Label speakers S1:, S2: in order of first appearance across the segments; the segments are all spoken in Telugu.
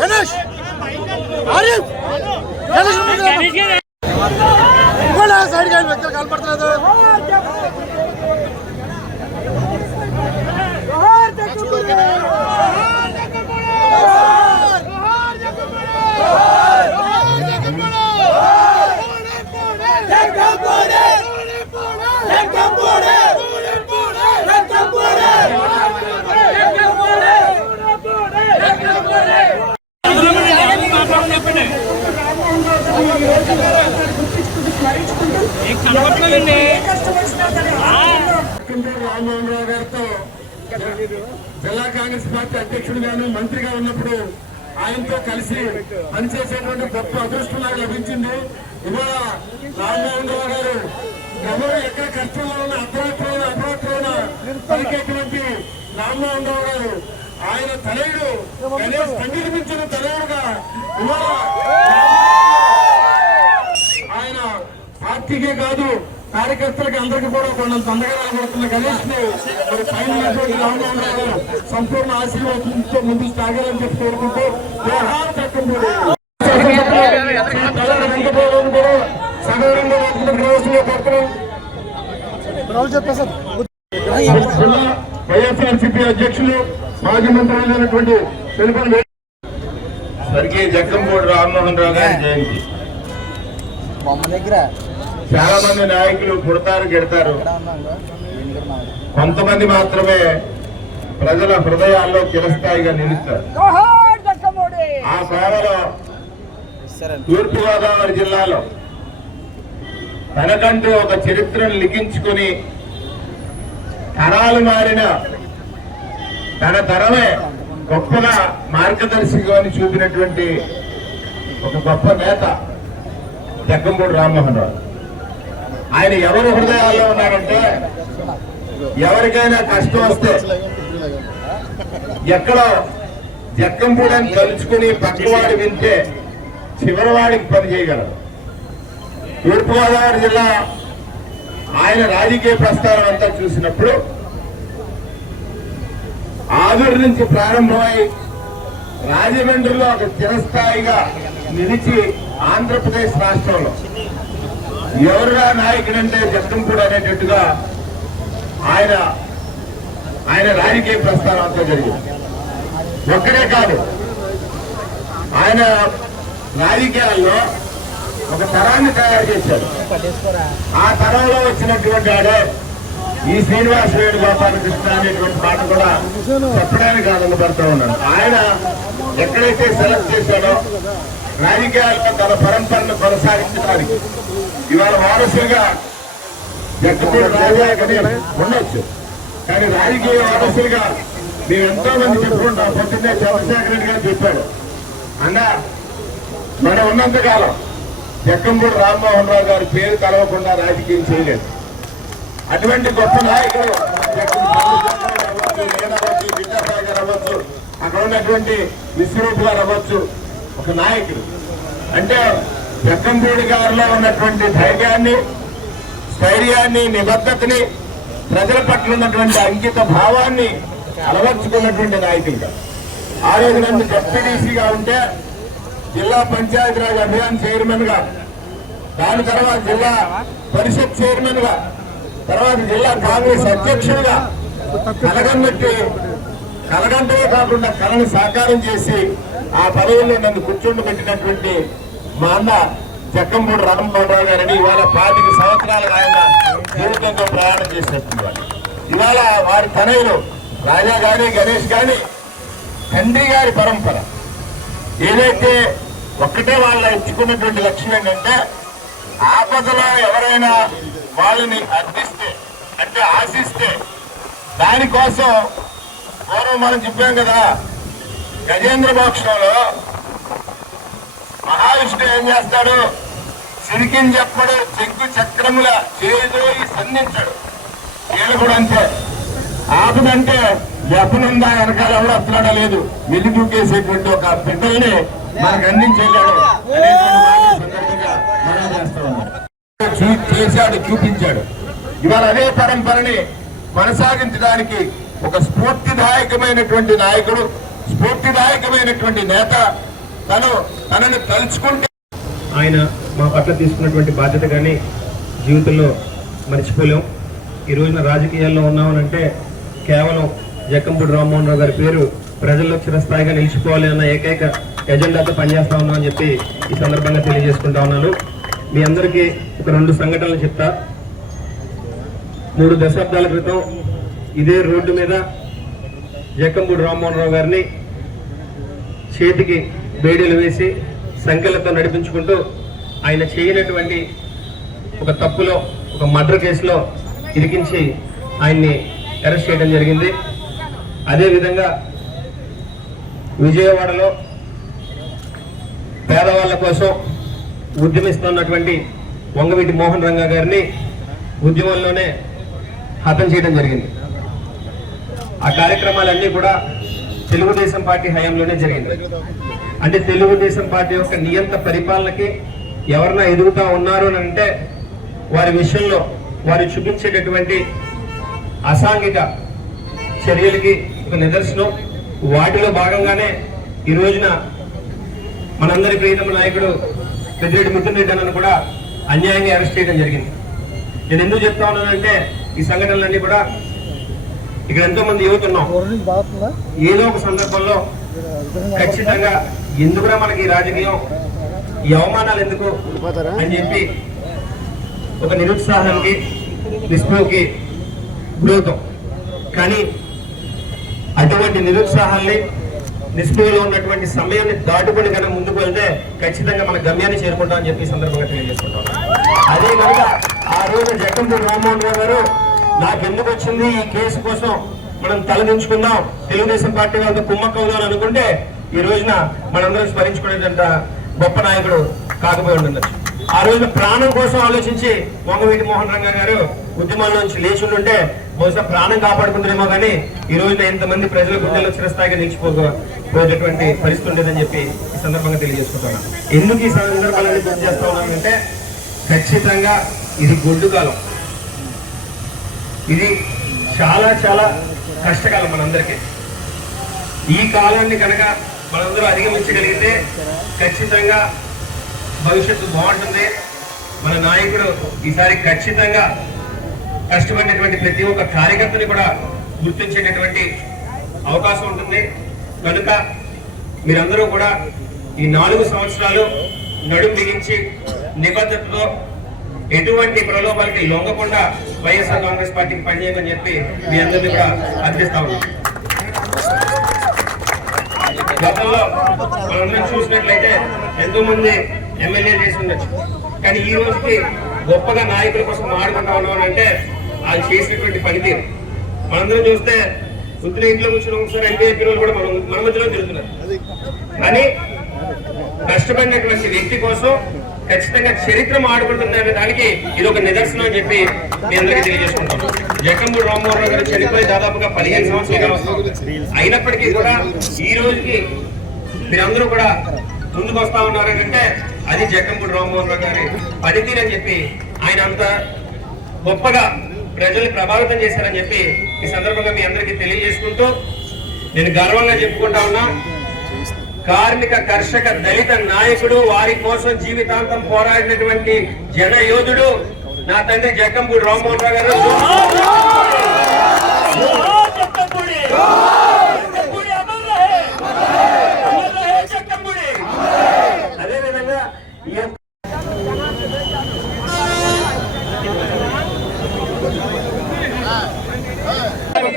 S1: గణేష్ కూడా సైడ్ కానీ వ్యక్తులు కనపడలేదు
S2: రామ్మోహన్ రావు గారితో జిల్లా కాంగ్రెస్ పార్టీ అధ్యక్షుడిగాను మంత్రిగా ఉన్నప్పుడు ఆయనతో కలిసి పనిచేసేటువంటి గొప్ప అదృష్టం నాకు లభించింది. ఇవాళ రామ్మోహన్ రావు గారు ఎవరు ఎక్కడ కష్టంలో ఉన్న అర్ధరాత్రిలో అర్ధరాత్రిలో పలికేటువంటి రామ్మోహన్ రావు గారు ఆయన తనయుడు గణేష్ సంగీతించిన తనయుడుగా ఇవాళ పార్టీకే కాదు కార్యకర్తలకి అందరికీ కూడా కొండంత తొందరగా నిలబడుతున్న గణేష్ని మరి పైన ఉన్నటువంటి రావు గారు సంపూర్ణ ఆశీర్వాదంతో ముందు సాగాలని చెప్పి కోరుకుంటూ జోహార్ వైఎస్ఆర్సీపీ అధ్యక్షులు మాజీ మంత్రి అయినటువంటి
S3: స్వర్గీయ జక్కంపూడి రామ్మోహన్ రావు గారి జయంతి. చాలా మంది నాయకులు పుడతారు గెడతారు. కొంతమంది మాత్రమే ప్రజల హృదయాల్లో చిరస్థాయిగా నిలుస్తారు. ఆ సేవలో తూర్పుగోదావరి జిల్లాలో తనకంటూ ఒక చరిత్రను లిఖించుకుని తరాలు మారిన తన తరమే గొప్పగా మార్గదర్శిగా చూపినటువంటి ఒక గొప్ప నేత. జగ్గంపూడి రామ్మోహన్ రావు. ఆయన ఎవరి హృదయాల్లో ఉన్నారంటే ఎవరికైనా కష్టం వస్తే ఎక్కడో జక్కంపూడని తలుచుకుని పక్కవాడు వింటే చివరివాడికి పని చేయగలరు. తూర్పుగోదావరి జిల్లా ఆయన రాజకీయ ప్రస్థానం అంతా చూసినప్పుడు ఆదూరు నుంచి ప్రారంభమై రాజమండ్రిలో ఒక చిరస్థాయిగా నిలిచి ఆంధ్రప్రదేశ్ రాష్ట్రంలో ఎవరుగా నాయకుడంటే జగన్పూడి అనేటట్టుగా ఆయన ఆయన రాజకీయ ప్రస్థానం అంతా జరిగింది. ఒక్కడే కాదు. ఆయన రాజకీయాల్లో ఒక తరాన్ని తయారు చేశారు ఆ తరంలో వచ్చినటువంటి వాడే ఈ శ్రీనివాస వేణుగోపాల కృష్ణ అనేటువంటి పాట కూడా చెప్పడానికి ఆనందపడుతూ ఉన్నాను ఆయన ఎక్కడైతే సెలెక్ట్ చేశాడో రాజకీయాల్లో తన పరంపరను కొనసాగించడానికి ఇవాళ వారసులుగా జగ్గపూడి రాజాగారి ఉండొచ్చు. కానీ రాజకీయ వారసులుగా మేము ఎంతో మంది చెప్పుకుంటాం పొద్దున్నే చంద్రశేఖర రెడ్డి గారు చెప్పాడు. అన్నా మనం ఉన్నంత కాలం జక్కంపూడి రామ్మోహన్ రావు గారి పేరు కలవకుండా రాజకీయం చేయలేదు. అటువంటి గొప్ప నాయకుడు గారు అవ్వచ్చు అక్కడ ఉన్నటువంటి విశ్వరూప్ గారు అవ్వచ్చు ఒక నాయకుడు. అంటే జక్కంపూడి గారిలో ఉన్నటువంటి ధైర్యాన్ని స్థైర్యాన్ని నిబద్ధతని ప్రజల పట్ల ఉన్నటువంటి అంకిత భావాన్ని అలవర్చుకున్నటువంటి నాయకులుగా ఆ రోజు నన్ను డిప్యూటీసీగా ఉంటే జిల్లా పంచాయతీరాజ్ అభియాన్ చైర్మన్గా దాని తర్వాత జిల్లా పరిషత్ చైర్మన్గా తర్వాత జిల్లా కాంగ్రెస్ అధ్యక్షుడిగా కలగన్నట్టు కలగంటే కాకుండా కళను సాకారం చేసి ఆ పదవుల్లో నన్ను కూర్చోబెట్టినటువంటి మా అన్న జక్కంపూడి రామ్మోహన్ గారని గారిని ఇవాళ పాతిక సంవత్సరాలుగా ఆయన జీవితంతో ప్రయాణం చేసినట్టు ఇవాళ వారి తనయులు రాజా గాని గణేష్ గాని తండ్రి గారి పరంపర ఏదైతే ఒక్కటే వాళ్ళ ఇచ్చుకున్నటువంటి లక్ష్యం ఏంటంటే ఆపదలో ఎవరైనా వాళ్ళని అర్థిస్తే అంటే ఆశిస్తే దానికోసం పూర్వం మనం చెప్పాం కదా గజేంద్ర మోక్షంలో మహావిష్ణు ఏం చేస్తాడు? సిరికిని చెప్పడు చెక్కు చక్రముల చేదోయి సంధించడు. వీళ్ళు కూడా అంతే. ఆపదంటే ఎప్పుడుందా వెనకాల ఎవడు వస్తున్నాడో లేదు. మిల్లి దూకేసేటువంటి ఒక బిడ్డల్ని మనకు అందించేళ్ళాడు. చూ- చేశాడు చూపించాడు. ఇవాళ అదే పరంపరని కొనసాగించడానికి ఒక స్ఫూర్తిదాయకమైనటువంటి నాయకుడు స్ఫూర్తిదాయకమైనటువంటి నేత తను తనని తలుచుకుంటే
S4: ఆయన మా పట్ల తీసుకున్నటువంటి బాధ్యత కానీ జీవితంలో మర్చిపోలేం. ఈ రోజున రాజకీయాల్లో ఉన్నామనంటే కేవలం జక్కంపూడి రామ్మోహన్ రావు గారి పేరు ప్రజల్లో చిరస్థాయిగా నిలిచిపోవాలి అన్న ఏకైక ఎజెండాతో పనిచేస్తా ఉన్నామని చెప్పి ఈ సందర్భంగా తెలియజేసుకుంటా ఉన్నాను. మీ అందరికీ ఒక రెండు సంఘటనలు చెప్తా. మూడు దశాబ్దాల క్రితం ఇదే రోడ్డు మీద జక్కంపూడి రామ్మోహన్ రావు గారిని చేతికి బేడీలు వేసి సంఖ్యలతో నడిపించుకుంటూ ఆయన చేయనటువంటి ఒక తప్పులో ఒక మర్డర్ కేసులో ఇరికించి ఆయన్ని అరెస్ట్ చేయడం జరిగింది. అదేవిధంగా విజయవాడలో పేదవాళ్ళ కోసం ఉద్యమిస్తున్నటువంటి వంగవీటి మోహన్ రంగా గారిని ఉద్యమంలోనే హతం చేయడం జరిగింది. ఆ కార్యక్రమాలన్నీ కూడా తెలుగుదేశం పార్టీ హయాంలోనే జరిగింది. అంటే తెలుగుదేశం పార్టీ యొక్క నియంత పరిపాలనకి ఎవరన్నా ఎదుగుతా ఉన్నారు అని అంటే వారి విషయంలో వారు చూపించేటటువంటి అసాంఘిక చర్యలకి ఒక నిదర్శనం. వాటిలో భాగంగానే ఈ రోజున మనందరి ప్రియతమ నాయకుడు పెద్దిరెడ్డి మిథున్ రెడ్డి అన్నను కూడా అన్యాయంగా అరెస్ట్ చేయడం జరిగింది. నేను ఎందుకు చెప్తా ఉన్నానంటే ఈ సంఘటనలన్నీ కూడా ఇక్కడ ఎంతో మంది యువత ఉన్నాం
S1: ఊరి నుంచి బాగుతుందా
S4: ఏదో ఒక సందర్భంలో ఖచ్చితంగా ఎందుకురా మనకి రాజకీయం? ఈ అవమానాలు ఎందుకు? అని చెప్పి ఒక నిరుత్సాహానికి నిస్పృహకి గురవుతాం కానీ అటువంటి నిరుత్సాహాన్ని నిస్పృహలో ఉన్నటువంటి సమయాన్ని దాటుకొని కనుక ముందుకు వెళ్తే ఖచ్చితంగా మన గమ్యాన్ని చేరుకుంటామని చెప్పి సందర్భంగా తెలియజేసుకుంటాం అదే కనుక ఆ రోజు జగన్మోహన్ రామ్మోహన్ రావు గారు నాకెందుకు వచ్చింది ఈ కేసు కోసం? మనం తలదించుకుందాం. తెలుగుదేశం పార్టీ వాళ్ళతో కుమ్మక్కవుదాం అని అనుకుంటే ఈ రోజున మనందరం స్మరించుకునేదంట గొప్ప నాయకుడు కాకపోయి ఉండొచ్చు. ఆ రోజున ప్రాణం కోసం ఆలోచించి వంగవీటి మోహన్ రంగా గారు ఉద్యమంలోంచి లేచి ఉంటే బహుశా ప్రాణం కాపాడుకుంటారేమో కానీ ఈ రోజున ఎంతమంది ప్రజల గుండెల్లో చిరస్థాయిగా నిలిచిపోయేటటువంటి పరిస్థితి ఉండేదని చెప్పి ఈ సందర్భంగా తెలియజేసుకుంటున్నాను ఎందుకు ఈ సందర్భాలన్నీ గుర్తు చేస్తా ఉన్నానంటే ఖచ్చితంగా ఇది గొడ్డు కాలం. ఇది చాలా చాలా కష్టకాలం మనందరికీ. ఈ కాలాన్ని కనుక మనందరూ అధిగమించగలిగితే ఖచ్చితంగా భవిష్యత్తు బాగుంటుంది. మన నాయకుడు ఈసారి ఖచ్చితంగా కష్టపడినటువంటి ప్రతి ఒక్క కార్యకర్తని కూడా గుర్తించేటటువంటి అవకాశం ఉంటుంది. కనుక మీరందరూ కూడా ఈ నాలుగు సంవత్సరాలు నడుం బిగించి నిబద్ధతతో ఎటువంటి ప్రలోభాలకి లొంగకుండా వైఎస్ఆర్ కాంగ్రెస్ పార్టీకి పనిచేయమని చెప్పి మీ అందరినీ కూడా అర్థిస్తా ఉన్నాం. గతంలో మనందరం చూసినట్లయితే ఎంతో మంది ఎమ్మెల్యే చేసి ఉండొచ్చు. కానీ ఈ రోజుకి గొప్పగా నాయకుల కోసం ఆడుకుంటా ఉన్నాం అంటే వాళ్ళు చేసినటువంటి పనితీరు. మనందరం చూస్తే వృద్ధుల ఇంట్లో కూర్చొని ఒకసారి ఎంపీ ఎంపీ కూడా మనం మన మధ్యలో తిరుగుతున్నారు. కానీ కష్టపడినటువంటి వ్యక్తి కోసం ఖచ్చితంగా చరిత్ర ఆడుకుంటుందనే దానికి ఇది ఒక నిదర్శనం అని చెప్పి మీ అందరికీ తెలియజేసుకుంటాం జగంబూడి రామ్మోహన్ రావు గారు చనిపోయి దాదాపుగా పదిహేను సంవత్సరాలు వస్తుంది అయినప్పటికీ కూడా ఈ రోజుకి మీరందరూ కూడా ముందుకు వస్తా ఉన్నారంటే అది జగంబూడి రామ్మోహన్ రావు గారి పనితీరు అని చెప్పి ఆయన అంత గొప్పగా ప్రజల్ని ప్రభావితం చేశారని చెప్పి ఈ సందర్భంగా మీ అందరికీ తెలియజేసుకుంటూ నేను గర్వంగా చెప్పుకుంటా ఉన్నా. కార్మిక కర్షక దళిత నాయకుడు వారి కోసం జీవితాంతం పోరాడినటువంటి జన యోధుడు నా తండ్రి జగ్గంపూడి రామ్మోహన్ రావు గారు.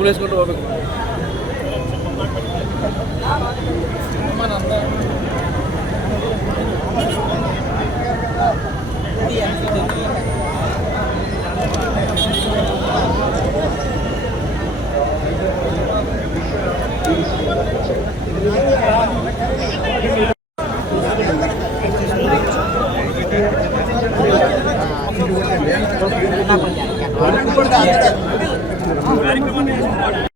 S5: অ্যাম্বুলেন্স কোনোভাবে కార్యక్రమాన్ని